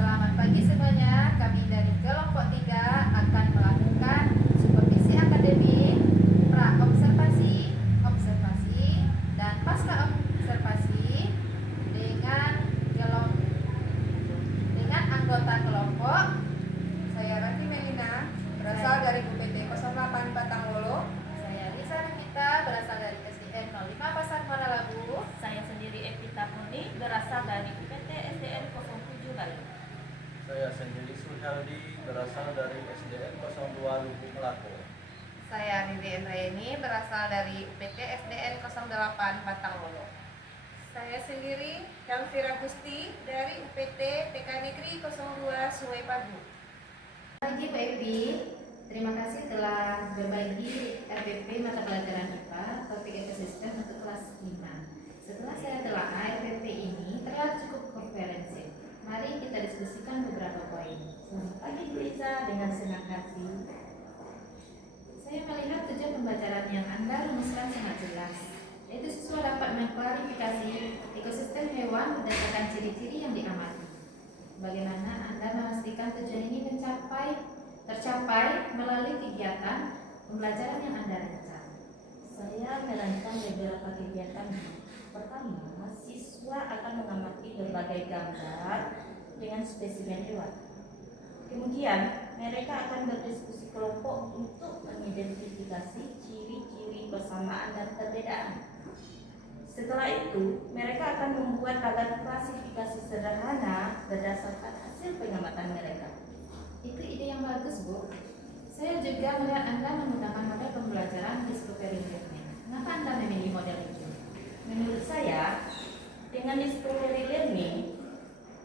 Selamat pagi semuanya. Kami dari kelompok 3 akan melakukan supervisi akademik, pra-observasi, observasi, dan pasca observasi dengan anggota kelompok. Saya Rati Melina, berasal dari UPT 08 Batangholo. Saya Risa Nikita, berasal dari SDN 05 Pasar Muara Labu. Saya sendiri Evita Muni, berasal dari UPT SDN 07 Bali. Saya sendiri Suheldi, berasal dari SDN 02 Lubuk Melako. Saya Riri Endrayeni, berasal dari UPT SDN 08 Batangholo. Saya sendiri Elvira Gusti dari UPT TK Negeri 02 Sungai Pagu. Pagi Bu Evi, terima kasih telah berbagi RPP mata pelajaran IPA topik ekosistem untuk kelas 5. Setelah saya telaah RPP ini telah cukup komprehensif. Mari kita diskusikan beberapa poin. Selamat pagi Bu Iza, dengan senang hati. Saya melihat tujuan pembelajaran yang Anda rumuskan sangat jelas, yaitu siswa dapat mengklarifikasi ekosistem hewan berdasarkan ciri-ciri yang diamati. Bagaimana Anda memastikan tujuan ini tercapai melalui kegiatan pembelajaran yang Anda rancang? Saya merancang beberapa kegiatan. Pertama, siswa akan mengamati berbagai gambar dengan spesimen hewan. Kemudian, mereka akan berdiskusi kelompok untuk mengidentifikasi ciri-ciri persamaan dan perbedaan. Setelah itu, mereka akan membuat tabel klasifikasi sederhana berdasarkan hasil pengamatan mereka. Itu ide yang bagus, Bu. Saya juga melihat Anda menggunakan model pembelajaran discovery learning. Kenapa Anda memilih model itu? Menurut saya, dengan discovery learning,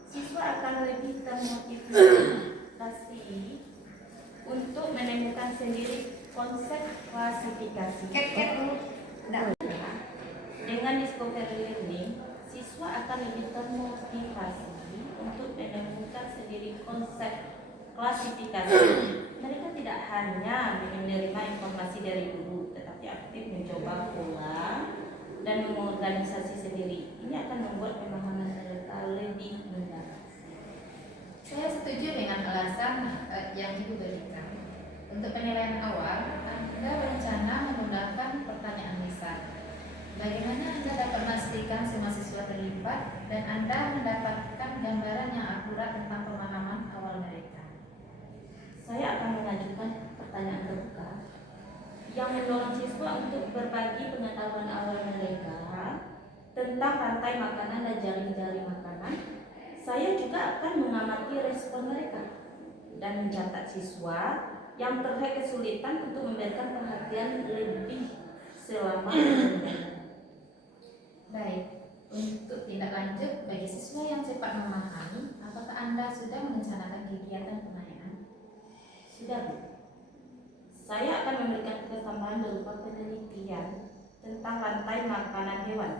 siswa akan lebih termotivasi untuk menemukan sendiri konsep klasifikasi. Dengan discovery learning, siswa akan lebih termotivasi untuk menemukan sendiri konsep klasifikasi. Mereka tidak hanya menerima informasi dari guru, tetapi aktif mencoba ulang dan mengorganisasi sendiri. Ini akan membuat pemahaman mereka lebih mudah. Saya setuju dengan alasan yang Ibu berikan. Untuk penilaian awal, Anda berencana menggunakan pertanyaan lisan. Bagaimana Anda dapat memastikan semua siswa terlibat dan Anda mendapatkan gambaran yang akurat tentang pemahaman awal mereka? Saya akan mengajukan pertanyaan terbuka yang mendorong siswa untuk berbagi pengetahuan awal mereka tentang rantai makanan dan jaring-jaring makanan. Saya juga akan mengamati respon mereka dan mencatat siswa yang terlihat kesulitan untuk memberikan perhatian lebih selama Baik, untuk tindak lanjut bagi siswa yang cepat memahami, apakah Anda sudah merencanakan kegiatan penanyaan? Sudah, Bu. Saya akan memberikan tugas tambahan berupa penelitian tentang rantai makanan hewan.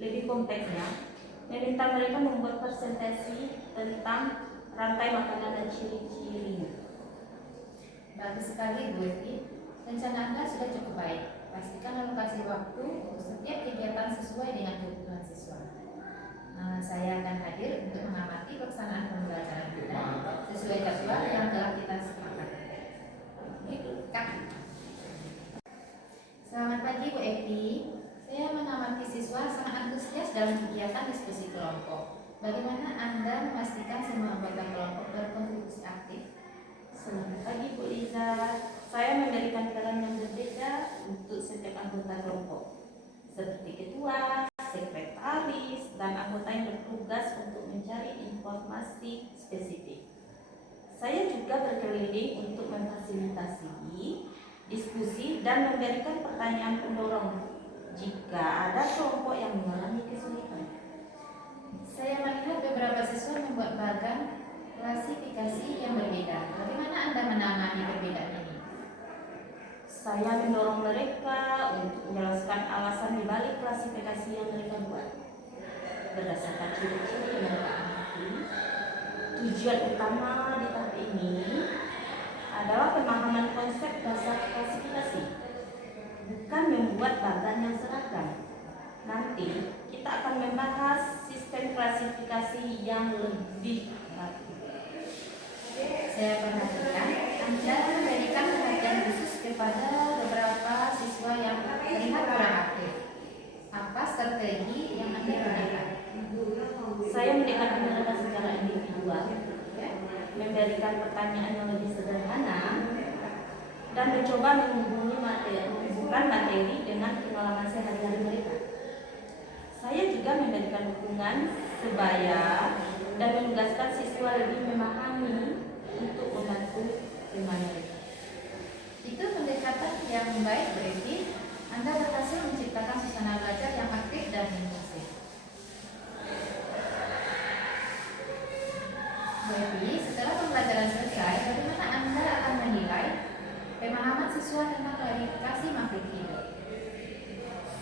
Lebih kompleksnya, meminta mereka membuat presentasi tentang rantai makanan dan ciri-cirinya. Bagus sekali Bu Evi, rencana Anda sudah cukup baik. Pastikan alokasi waktu untuk setiap kegiatan sesuai dengan kebutuhan siswa. Saya akan hadir untuk mengamati pelaksanaan pembelajaran Anda sesuai jadwal yang telah kita sepakati. Kak. Selamat pagi Bu Evi. Saya mengamati siswa sangat antusias dalam kegiatan diskusi kelompok. Bagaimana Anda memastikan semua anggota kelompok berkontribusi aktif? Selamat pagi Bu Liza. Saya memberikan peran yang berbeda untuk setiap anggota kelompok, seperti ketua, sekretaris, dan anggota yang bertugas untuk mencari informasi spesifik. Saya juga berkeliling untuk memfasilitasi diskusi dan memberikan pertanyaan pendorong jika ada kelompok yang mengalami kesulitan. Saya melihat beberapa siswa membuat bagan klasifikasi yang berbeda. Bagaimana Anda menangani perbedaan ini? Saya mendorong mereka untuk menjelaskan alasan dibalik klasifikasi yang mereka buat. Berdasarkan ciri-ciri yang mereka amati, tujuan utama di tahap ini adalah pemahaman konsep dasar klasifikasi, bukan membuat bagan yang seragam. Nanti kita akan membahas sistem klasifikasi yang lebih Saya perhatikan Anda memberikan perhatian khusus kepada beberapa siswa yang terlihat kurang aktif. Apa strategi yang Anda gunakan? Saya mendekati mereka secara individual, memberikan pertanyaan yang lebih sederhana, dan mencoba menghubungkan materi dengan pengalaman sehari-hari mereka. Saya juga memberikan dukungan sebaya dan menugaskan siswa lebih memahami untuk membantu teman mereka. Itu pendekatan yang baik, berarti Anda berhasil menciptakan suasana belajar yang aktif dan inklusif. Jadi, setelah pembelajaran selesai, bagaimana Anda akan menilai pemahaman siswa tentang klarifikasi makhluk hidup?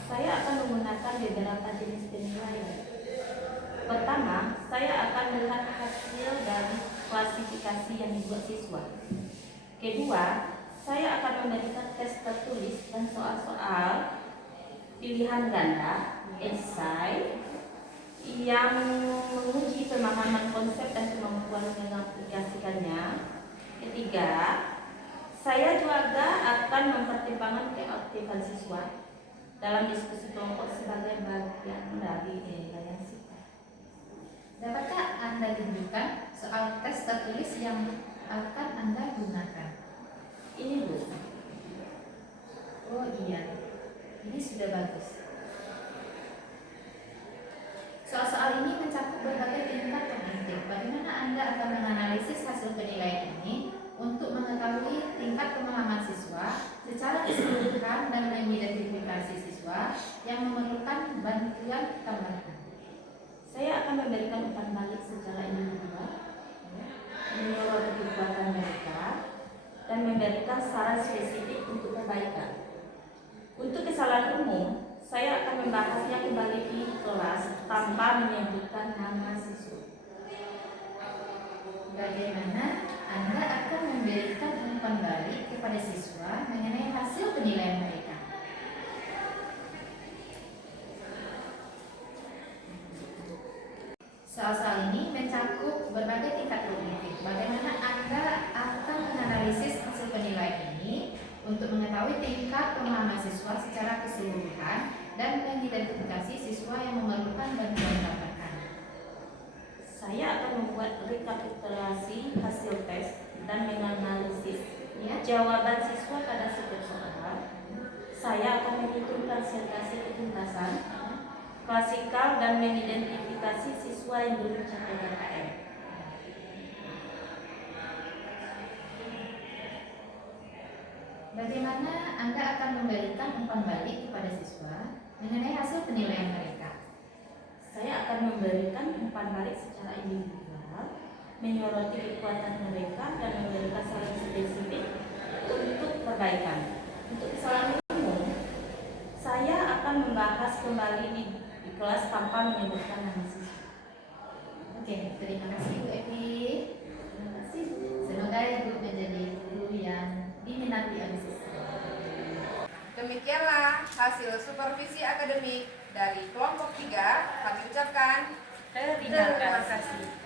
Saya akan menggunakan beberapa jenis penilaian. Pertama, saya akan melihat hasil dari klasifikasi yang dibuat siswa. Kedua, saya akan memberikan tes tertulis dan soal-soal pilihan ganda, esai, yang menguji pemahaman konsep dan kemampuan mengaplikasikannya. Ketiga, saya juga akan mempertimbangkan keaktifan siswa dalam diskusi kelompok sebagai bagian dari penilaian sikap. Dapatkah Anda tunjukkan soal tes tertulis yang akan Anda gunakan? Ini Bu. Oh iya, ini sudah bagus. Soal-soal ini mencakup berbagai tingkat kognitif. Bagaimana Anda akan menganalisis hasil penilaian ini untuk mengetahui tingkat pemahaman siswa secara keseluruhan dan mengidentifikasi siswa yang memerlukan bantuan tambahan? Saya akan memberikan umpan balik secara individual, menyoroti kekuatan mereka, dan memberikan saran spesifik untuk perbaikan. Untuk kesalahan umum, saya akan membahasnya kembali di kelas tanpa menyebutkan nama siswa. Bagaimana Anda akan memberikan umpan balik kepada siswa mengenai hasil penilaian mereka? Soal-soal ini mencakup berbagai tingkat kognitif. Bagaimana Anda akan menganalisis hasil penilaian ini untuk mengetahui tingkat pemahaman siswa secara keseluruhan dan mengidentifikasi siswa yang memerlukan bantuan tambahan? Saya akan membuat rekapitulasi hasil tes dan menganalisis jawaban siswa pada setiap soal. Saya akan menghitung presentasi ketuntasan, klasikal, dan mengidentifikasi siswa yang belum mencapai KKM. Bagaimana Anda akan memberikan umpan balik kepada siswa mengenai hasil penilaian mereka? Saya akan memberikan umpan balik secara individual, menyoroti kekuatan mereka, dan memberikan saran spesifik untuk perbaikan. Untuk kesalahan umum, saya akan membahas kembali di kelas tanpa menyebutkan nama siswa. Oke, terima kasih Bu Evi. Terima kasih. Semoga Ibu menjadi guru yang diminati oleh siswa. Demikianlah hasil supervisi akademik dari kelompok 3. Kami ucapkan Terima terima kasih. kasih.